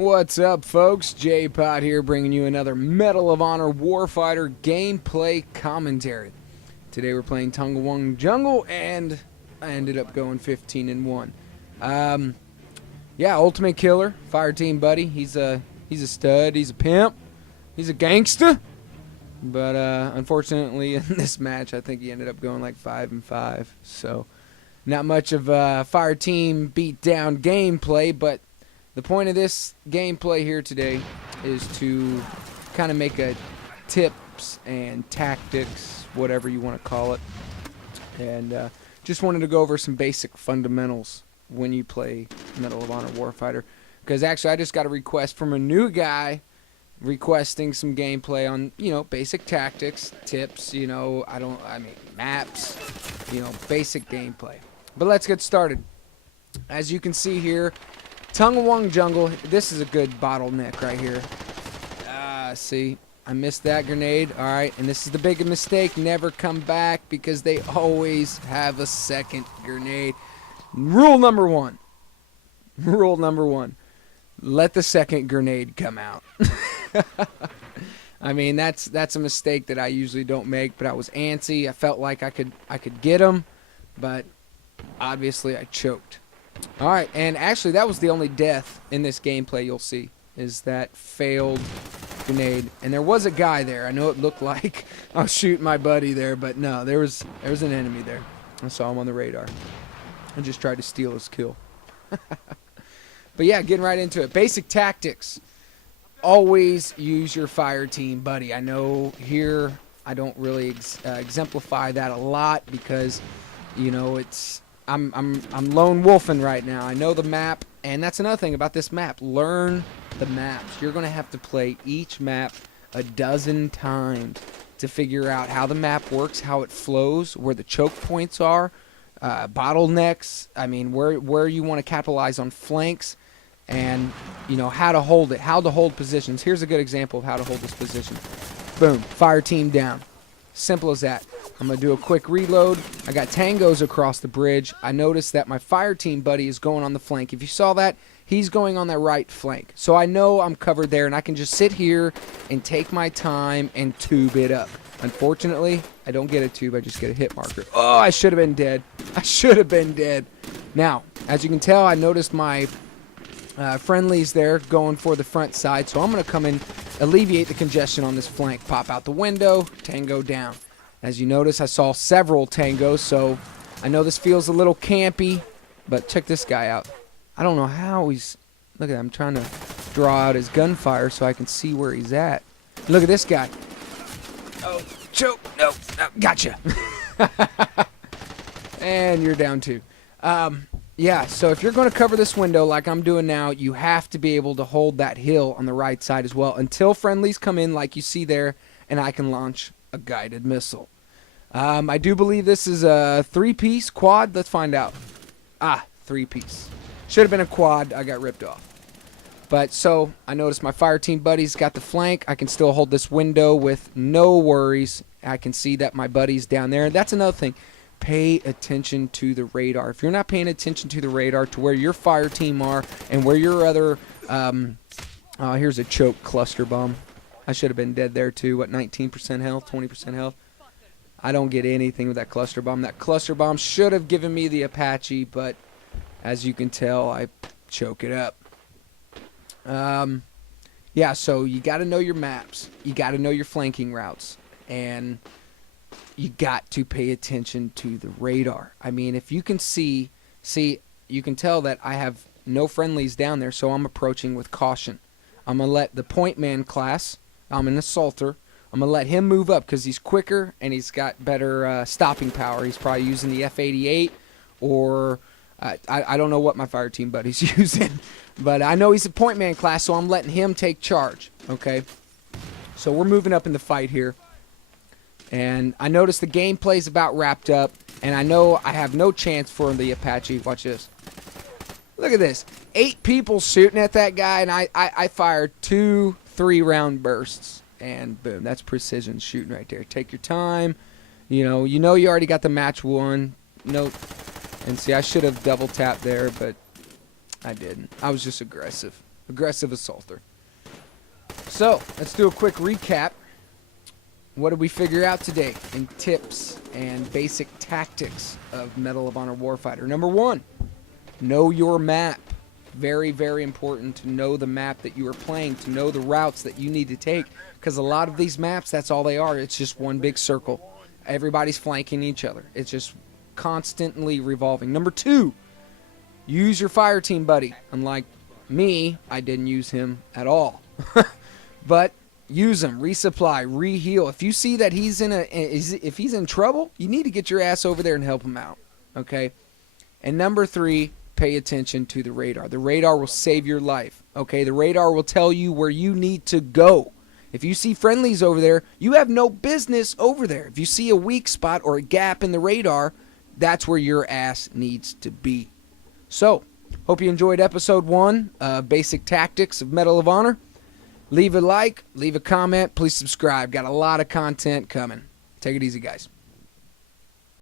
What's up, folks? J-Pod here, bringing you another Medal of Honor Warfighter gameplay commentary. Today we're playing Tungawong Jungle, and I ended up going 15-1. Yeah, Ultimate Killer, fire team buddy. He's a stud. He's a pimp. He's a gangster. But unfortunately, in this match, I think he ended up going like 5-5. So, not much of a fire team beatdown gameplay, but the point of this gameplay here today is to kind of make a tips and tactics, whatever you want to call it. And just wanted to go over some basic fundamentals when you play Medal of Honor Warfighter. Because actually I just got a request from a new guy requesting some gameplay on, basic tactics, tips, maps, basic gameplay. But let's get started. As you can see here, Tungawong Jungle, this is a good bottleneck right here. See, I missed that grenade. Alright, and this is the big mistake. Never come back because they always have a second grenade. Rule number one. Rule number one. Let the second grenade come out. I mean, that's a mistake that I usually don't make, but I was antsy. I felt like I could get him, but obviously I choked. Alright, and actually that was the only death in this gameplay you'll see, is that failed grenade. And there was a guy there. I know it looked like I was shooting my buddy there, but no, there was an enemy there. I saw him on the radar. I just tried to steal his kill. But yeah, getting right into it. Basic tactics. Always use your fire team buddy. I know here I don't really exemplify that a lot because, I'm lone wolfing right now. I know the map, and that's another thing about this map. Learn the maps. You're going to have to play each map a dozen times to figure out how the map works, how it flows, where the choke points are, bottlenecks. I mean, where you want to capitalize on flanks, and how to hold it, how to hold positions. Here's a good example of how to hold this position. Boom, fire team down. Simple as that. I'm going to do a quick reload. I got tangos across the bridge. I noticed that my fire team buddy is going on the flank. If you saw that, he's going on that right flank. So I know I'm covered there, and I can just sit here and take my time and tube it up. Unfortunately, I don't get a tube. I just get a hit marker. Oh, I should have been dead. I should have been dead. Now, as you can tell, I noticed my friendlies there going for the front side. So I'm going to come in, alleviate the congestion on this flank. Pop out the window, tango down. As you notice, I saw several tangos, so I know this feels a little campy, but check this guy out. I don't know how he's... Look at that, I'm trying to draw out his gunfire so I can see where he's at. Look at this guy. Oh, choke. No, gotcha. And you're down too. Yeah, so if you're going to cover this window like I'm doing now, you have to be able to hold that hill on the right side as well until friendlies come in like you see there, and I can launch a guided missile. I do believe this is a 3-piece quad. Let's find out. 3-piece. Should have been a quad. I got ripped off. But so I noticed my fire team buddy's got the flank. I can still hold this window with no worries. I can see that my buddy's down there. And that's another thing. Pay attention to the radar. If you're not paying attention to the radar, to where your fire team are and where your other here's a choke cluster bomb. I should have been dead there too. What, 19% health, 20% health? I don't get anything with that cluster bomb. That cluster bomb should have given me the Apache, but as you can tell, I choke it up. Yeah, so you got to know your maps. You got to know your flanking routes. And you got to pay attention to the radar. I mean, if you can see, you can tell that I have no friendlies down there, so I'm approaching with caution. I'm going to let the point man class... I'm an assaulter. I'm going to let him move up because he's quicker and he's got better stopping power. He's probably using the F-88 or I don't know what my fire team buddy's using. But I know he's a point man class, so I'm letting him take charge. Okay? So we're moving up in the fight here. And I noticed the gameplay's about wrapped up. And I know I have no chance for the Apache. Watch this. Look at this. 8 people shooting at that guy, and I fired 2 3-round bursts, and boom, that's precision shooting right there. Take your time. You already got the match won. Nope. And see, I should have double tapped there, but I didn't. I was just aggressive. aggressive assaulter. So, let's do a quick recap. What did we figure out today in tips and basic tactics of Medal of Honor Warfighter? Number 1, know your map. Very, very important to know the map that you are playing, to know the routes that you need to take, because a lot of these maps, that's all they are. It's just one big circle. Everybody's flanking each other. It's just constantly revolving. Number 2, use your fire team buddy. Unlike me, I didn't use him at all. But use him, resupply, re-heal. If you see that if he's in trouble, you need to get your ass over there and help him out. Okay? And number 3, pay attention to the radar. The radar will save your life. Okay? The radar will tell you where you need to go. If you see friendlies over there, you have no business over there. If you see a weak spot or a gap in the radar, that's where your ass needs to be. So, hope you enjoyed episode 1, Basic Tactics of Medal of Honor. Leave a like, leave a comment, please subscribe. Got a lot of content coming. Take it easy, guys.